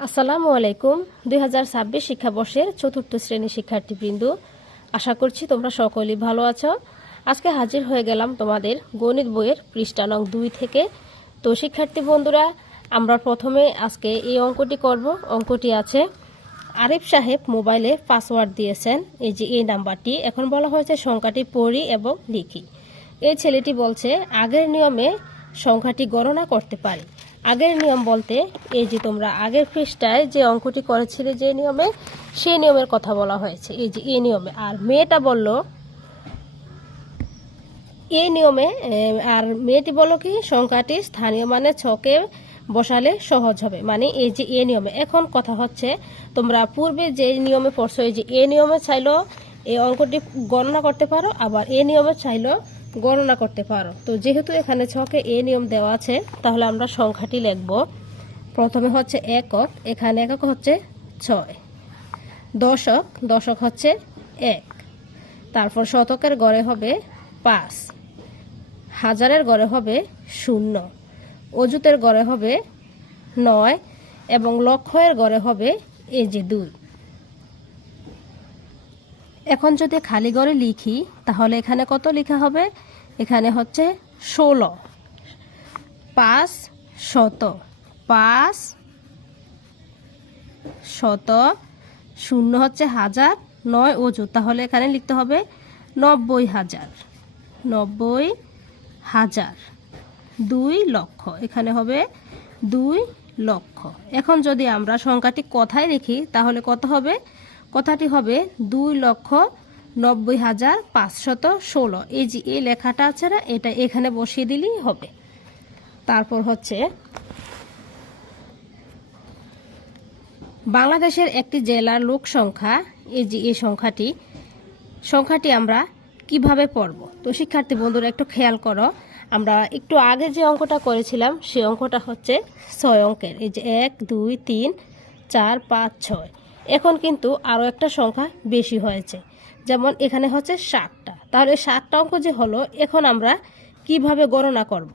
আসসালামু আলাইকুম। 2026 শিক্ষাবর্ষের চতুর্থ শ্রেণীর শিক্ষার্থীবৃন্দ, আশা করছি তোমরা সকলেই ভালো আছো। আজকে হাজির হয়ে গেলাম তোমাদের গণিত বইয়ের পৃষ্ঠা নং 2 থেকে। তো শিক্ষার্থী বন্ধুরা, আমরা প্রথমে আজকে এই অঙ্কটি করব। অঙ্কটি আছে, আরিফ সাহেব মোবাইলে পাসওয়ার্ড দিয়েছেন, এই যে এই নাম্বারটি। এখন বলা হয়েছে সংখ্যাটি পড়ি এবং লিখি। এই ছেলেটি বলছে আগের নিয়মে সংখ্যাটি গণনা করতে পারি। আগের নিয়ম বলতে এই যে তোমরা আগের পৃষ্ঠায় যে অঙ্কটি করেছিলে যে নিয়মে, সেই নিয়মের কথা বলা হয়েছে, এই যে এই নিয়মে। আর মেয়েটা বলল এই নিয়মে, আর মেয়েটি বলল কি সংখ্যাটি স্থানীয় মানে ছকে বসালে সহজ হবে, মানে এই যে এই নিয়মে। এখন কথা হচ্ছে তোমরা পূর্বে যে নিয়মে পড়ছো, এই যে এই নিয়মে চাইলো এই অঙ্কটি গণনা করতে পারো, আবার এই নিয়মে চাইলো গণনা করতে পারো। তো যেহেতু এখানে ছকে এই নিয়ম দেওয়া আছে, তাহলে আমরা সংখ্যাটি লিখব। প্রথমে হচ্ছে একক, এখানে একক হচ্ছে 6, দশক, দশক হচ্ছে 1, তারপর শতকের গড়ে হবে 5, হাজারের গড়ে হবে 0, অযুতের গড়ে হবে 9 এবং লক্ষের গড়ে হবে এই যে 2। এখন যদি খালি ঘরে লিখি তাহলে এখানে কত লেখা হবে? এখানে হচ্ছে 16, 5 শত, 5 শত, 0 হচ্ছে হাজার, 9 অযুত, তাহলে এখানে লিখতে হবে 90,000, 90,000, 2 লক্ষ, এখানে হবে 2 লক্ষ। এখন যদি আমরা সংখ্যাটি কথায় লিখি তাহলে কত হবে? কথাটি হবে 2,90,516। এই যে এই লেখাটা আছে না, এটা এখানে বসিয়ে দিলেই হবে। তারপর হচ্ছে বাংলাদেশের একটি জেলার লোক সংখ্যা, এই যে এই সংখ্যাটি আমরা কিভাবে পড়ব? তো শিক্ষার্থী বন্ধুরা একটু খেয়াল করো, আমরা একটু আগে যে অঙ্কটা করেছিলাম সেই অঙ্কটা হচ্ছে 6 অঙ্কের, এই যে 1 2 3 4 5 6। এখন কিন্তু আরও একটা সংখ্যা বেশি হয়েছে, যেমন এখানে হচ্ছে 7টা। তাহলে 7টা অঙ্ক যে হলো, এখন আমরা কিভাবে গণনা করব?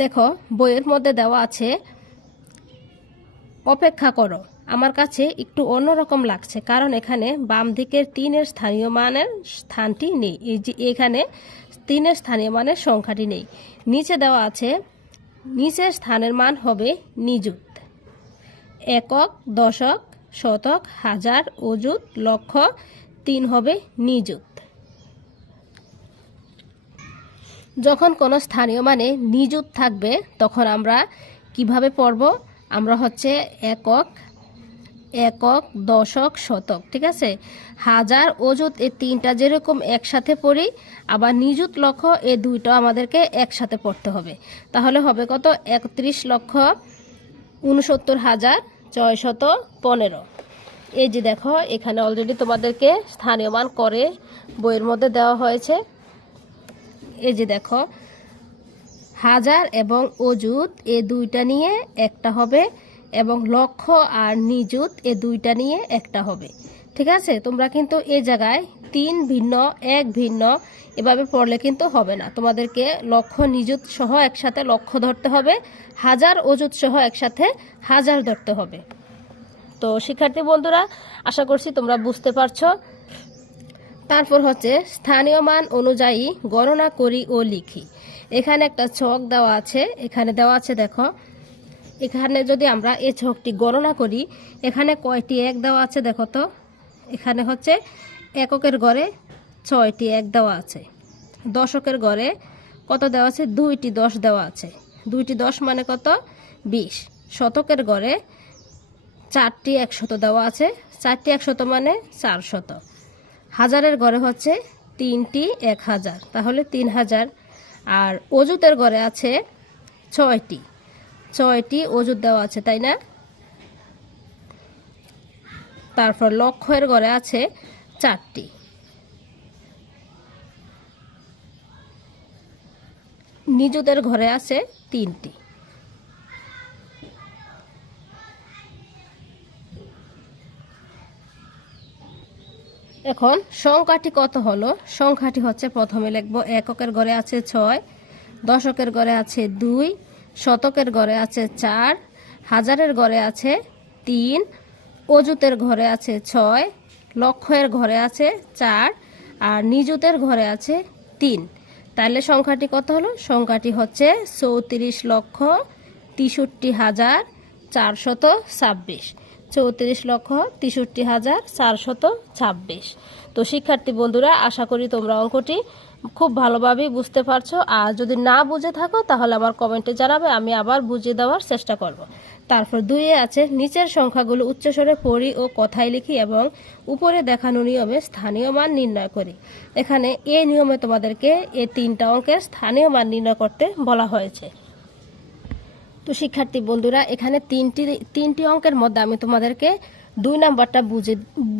দেখো বইয়ের মধ্যে দেওয়া আছে, অপেক্ষা করো, আমার কাছে একটু অন্যরকম লাগছে, কারণ এখানে বাম দিকের 3-এর স্থানীয় মানের স্থানটি নেই। এই যে এখানে 3-এর স্থানীয় মানের সংখ্যাটি নেই। নিচে দেওয়া আছে, নিচের স্থানের মান হবে নিযুত, একক, দশক, শতক, হাজার, অযুত, লক্ষ, 3 হবে নিযুত। যখন কোনো স্থানীয় মানে নিযুত থাকবে তখন আমরা কিভাবে পড়ব? আমরা হচ্ছে একক, একক, দশক, শতক, ঠিক আছে, হাজার, অযুত, এই 3টা যেরকম একসাথে পড়ি, আবার নিযুত, লক্ষ, এই 2টা আমাদেরকে একসাথে পড়তে হবে। তাহলে হবে কত? 31,69,615। এই যে দেখো এখানে অলরেডি তোমাদেরকে স্থানীয় মান করে বইয়ের মধ্যে দেওয়া হয়েছে। এই যে দেখো, হাজার এবং অযুত এই 2টা নিয়ে একটা হবে, এবং লক্ষ আর নিযুত এই 2টা নিয়ে একটা হবে। ঠিক আছে, তোমরা কিন্তু এই জায়গায় 3 ভিন্ন 1 ভিন্ন এভাবে পড়লে কিন্তু হবে না। তোমাদেরকে লক্ষ নিযুত সহ একসাথে লক্ষ ধরতে হবে, হাজার অযুত সহ একসাথে হাজার ধরতে হবে। তো শিক্ষার্থী বন্ধুরা, আশা করছি তোমরা বুঝতে পারছো। তারপর হচ্ছে স্থানীয় মান অনুযায়ী গণনা করি ও লিখি। এখানে একটা ছক দেওয়া আছে, এখানে দেওয়া আছে দেখো, এখানে যদি আমরা এই ছকটি গণনা করি, এখানে কয়টি 1 দেওয়া আছে দেখো তো। এখানে হচ্ছে এককের গড়ে 6টি 1 দেওয়া আছে, দশকের গড়ে কত দেওয়া আছে? 2টি 10 দেওয়া আছে, 2টি 10 মানে কত? 20। শতকের গড়ে 4টি 100 দেওয়া আছে, 4টি 100 মানে 400। হাজারের গড়ে হচ্ছে 3টি 1000, তাহলে 3000। আর অযুতের গড়ে আছে 6টি অযুত দেওয়া আছে, তাই না? তারপর লক্ষের গড়ে আছে 4টি, নিযুতের ঘরে আছে 3টি। এখন সংখ্যাটি কত হলো? সংখ্যাটি হচ্ছে, প্রথমে লিখব এককের ঘরে আছে 6, দশকের ঘরে আছে 2, শতকের ঘরে আছে 4, হাজারের ঘরে আছে 3, অযুতের ঘরে আছে 6, লক্ষের ঘরে আছে 4, আর নিযুতের ঘরে আছে 3। তাহলে সংখ্যাটি কত হলো? সংখ্যাটি হচ্ছে 34,63,426। 34,63,426। তো শিক্ষার্থী বন্ধুরা, আশা করি তোমরা অঙ্কটি খুব ভালোভাবেই বুঝতে পারছো। আর যদি না বুঝে থাকো তাহলে আমার কমেন্টে জানাবে, আমি আবার বুঝিয়ে দেওয়ার চেষ্টা করব। তারপর 2-এ আছে নিচের সংখ্যাগুলো উচ্চস্বরে পড়ি ও কথায় লিখি এবং উপরে দেখানো নিয়মে স্থানীয় মান নির্ণয় করি। এখানে এই নিয়মে তোমাদেরকে এই 3টা অঙ্কের স্থানীয় মান নির্ণয় করতে বলা হয়েছে। তো শিক্ষার্থী বন্ধুরা, এখানে তিনটি অঙ্কের মধ্যে আমি তোমাদেরকে 2 নাম্বারটা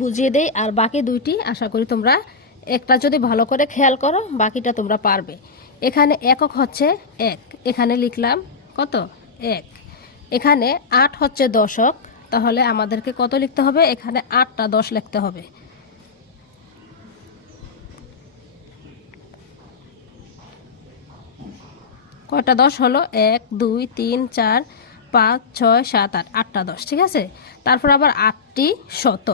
বুঝিয়ে দেই, আর বাকি 2টি আশা করি তোমরা একটা যদি ভালো করে খেয়াল করো বাকিটা তোমরা পারবে। এখানে একক হচ্ছে 1, এখানে লিখলাম কত? 1। এখানে 8 হচ্ছে দশক, তাহলে আমাদেরকে কত লিখতে হবে? এখানে 8টা 10 লিখতে হবে। কয়টা 10 হলো? 1 2 3 4 5 6 7 8, 8টা 10, ঠিক আছে। তারপর আবার 8টি শত,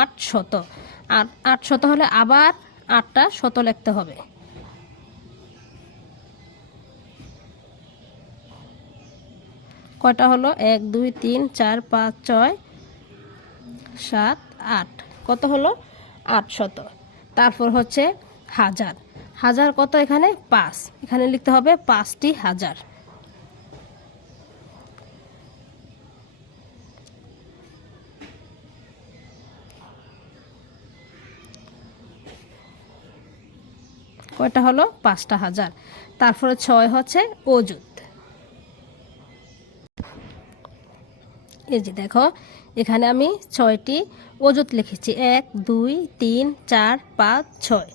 8 শত, আর 8 শত হলে আবার 8টা শত লিখতে হবে। কয়টা হলো? 1 2 3 4 5 6 7 8, কত হলো? 8 শত। তারপর হচ্ছে হাজার, হাজার কত? এখানে 5, এখানে লিখতে হবে 5টি হাজার। কয়টা হলো? 5টা হাজার। তারপরে 6 হচ্ছে অযুত। এই যে দেখো, এখানে আমি 6টি অযুত লিখেছি, 1 2 3 4 5 6।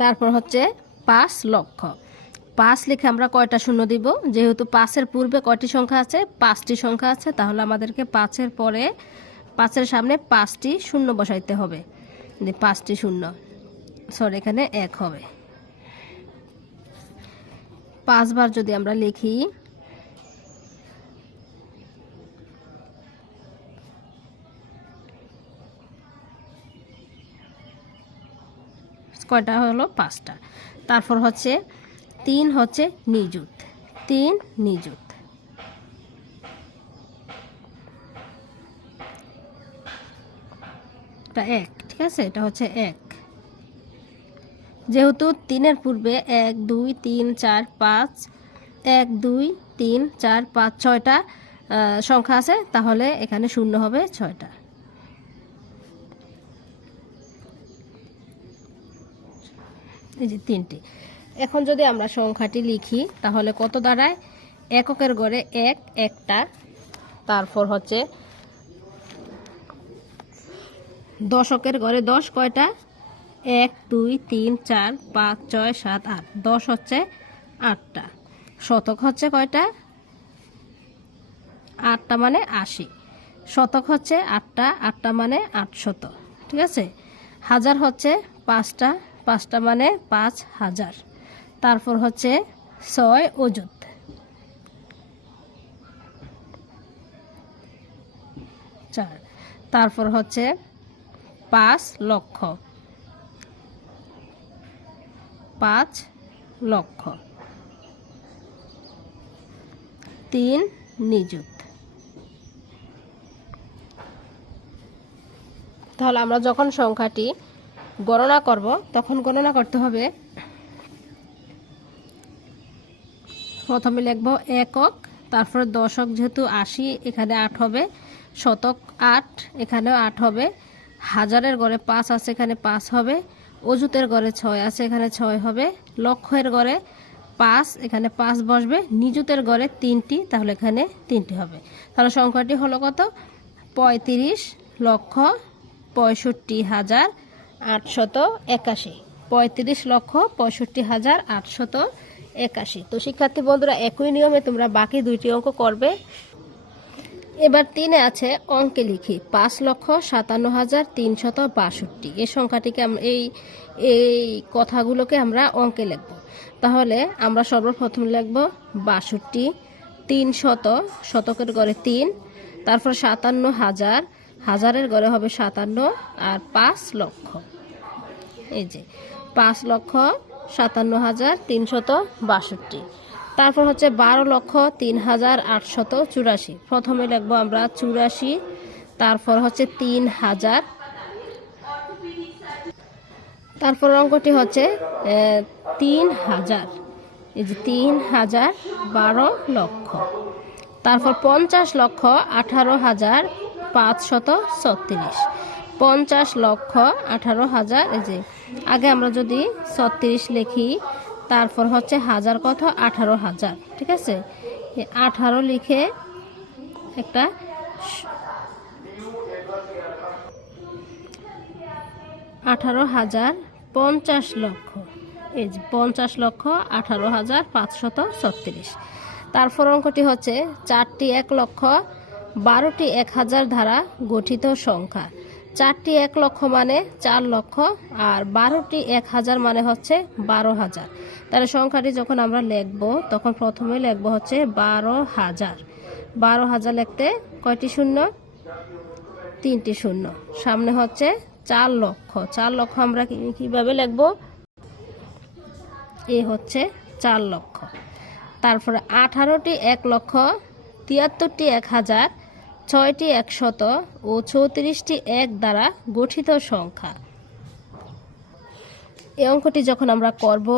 তারপর হচ্ছে 5 লক্ষ। 5 লিখে আমরা কয়টা শূন্য দিব? যেহেতু 5-এর পূর্বে কয়টি সংখ্যা আছে? 5টি সংখ্যা আছে, তাহলে আমাদেরকে 5-এর পরে 5-এর সামনে 5টি শূন্য বসাইতে হবে। 5টি শূন্য, সরি এখানে 1 হবে। 5 বার যদি আমরা লিখি, কয়টা হলো? 5টা। তারপর হচ্ছে 3 হচ্ছে নিযুত, 3 নিযুত। এটা 1, ঠিক আছে, এটা হচ্ছে 1। যেহেতু 3-এর পূর্বে 1 2 3 4 5 1 2 3 4 5 6টা সংখ্যা আছে, তাহলে এখানে শূন্য হবে 6টা। এই যে 3টি। এখন যদি আমরা সংখ্যাটি লিখি তাহলে কত দাঁড়ায়? এককের ঘরে 1, একটা। তারপর হচ্ছে দশকের ঘরে 10, কয়টা? 1 2 3 4 5 6 7 8, 10 হচ্ছে 8টা। শতক হচ্ছে কয়টা? 8টা মানে 80। শতক হচ্ছে 8টা, 8টা মানে 800, ঠিক আছে। হাজার হচ্ছে 5টা, 5টা মানে 5000। তারপর হচ্ছে 6 অযুত। তারপর হচ্ছে 5 লক্ষ, 5 লক্ষ। 3 নিযুত। তাহলে আমরা যখন সংখ্যাটি গণনা করব তখন গণনা করতে হবে, প্রথমে লিখব একক, তারপরে দশক যেহেতু 80 এখানে 8 হবে, শতক 8 এখানেও 8 হবে, হাজারের ঘরে 5 আছে এখানে 5 হবে, অযুতের ঘরে 6 আছে এখানে 6 হবে, লক্ষের ঘরে 5 এখানে 5 বসবে, নিযুতের ঘরে 3টি, তাহলে এখানে 3টি হবে। তাহলে সংখ্যাটি হলো কত? 35,65,881। 35,65,881। তো শিক্ষার্থী বন্ধুরা, একই নিয়মে তোমরা বাকি 2টি অঙ্ক করবে। এবার 3-এ আছে অঙ্কে লিখি 5,57,362। এই সংখ্যাটিকে এই কথাগুলোকে আমরা অঙ্কে লিখব। তাহলে আমরা সর্বপ্রথম লিখব 62, 300, শতকের ঘরে 3, তারপর 57,000, হাজারের ঘরে হবে 57, আর 5 লক্ষ। এই যে 5,57,362। তারপর হচ্ছে 12,03,884। প্রথমে লিখবো আমরা 84, তারপর হচ্ছে 3,000, তারপর অঙ্কটি হচ্ছে 3,000। এই যে 3,000, 12 লক্ষ। তারপর 50,18,536। 50,18,000। এই যে আগে আমরা যদি 36 লিখি, তারপর হচ্ছে হাজার কত, 18,000, ঠিক আছে। 18 লিখে একটা 18,000, 50 লক্ষ। এই যে 50,18,536। তারপর অঙ্কটি হচ্ছে 4টি 1 লক্ষ, 12টি 1,000 দ্বারা গঠিত সংখ্যা। 4টি 1 লক্ষ মানে 4 লক্ষ, আর 12টি 1,000 মানে হচ্ছে 12,000। তাহলে সংখ্যাটি যখন আমরা লিখব, তখন প্রথমে লিখব হচ্ছে 12,000। 12,000 লিখতে কয়টি শূন্য? 3টি শূন্য। সামনে হচ্ছে 4 লক্ষ। 4 লক্ষ আমরা কিভাবে লিখব? এ হচ্ছে 4 লক্ষ। তারপরে 18টি 1 লক্ষ, 73টি 1,000, 6টি 100 ও 34টি 1 দ্বারা গঠিত সংখ্যা। এই অঙ্কটি যখন আমরা করব,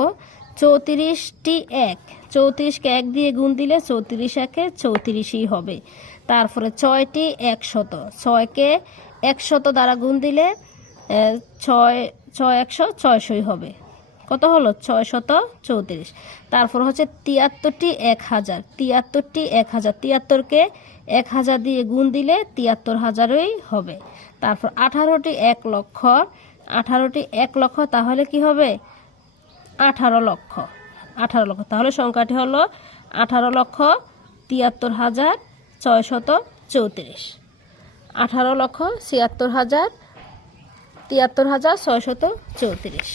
34টি 1, 34কে 1 দিয়ে গুণ দিলে 34 একে 34ই হবে। তারপরে 6টি 100, 6কে 100 দ্বারা গুণ দিলে 6 100 600ই হবে। কত হলো? 634। তারপর হচ্ছে 73টি 1,000, 73টি 1,000, 73কে 1,000 দিয়ে গুণ দিলে 73,000ই হবে। তারপর 18টি 1 লক্ষ, 18টি 1 লক্ষ, তাহলে কি হবে? 18 লক্ষ। 18 লক্ষ, তাহলে সংখ্যাটি হলো 18,73,634। 18,76,634।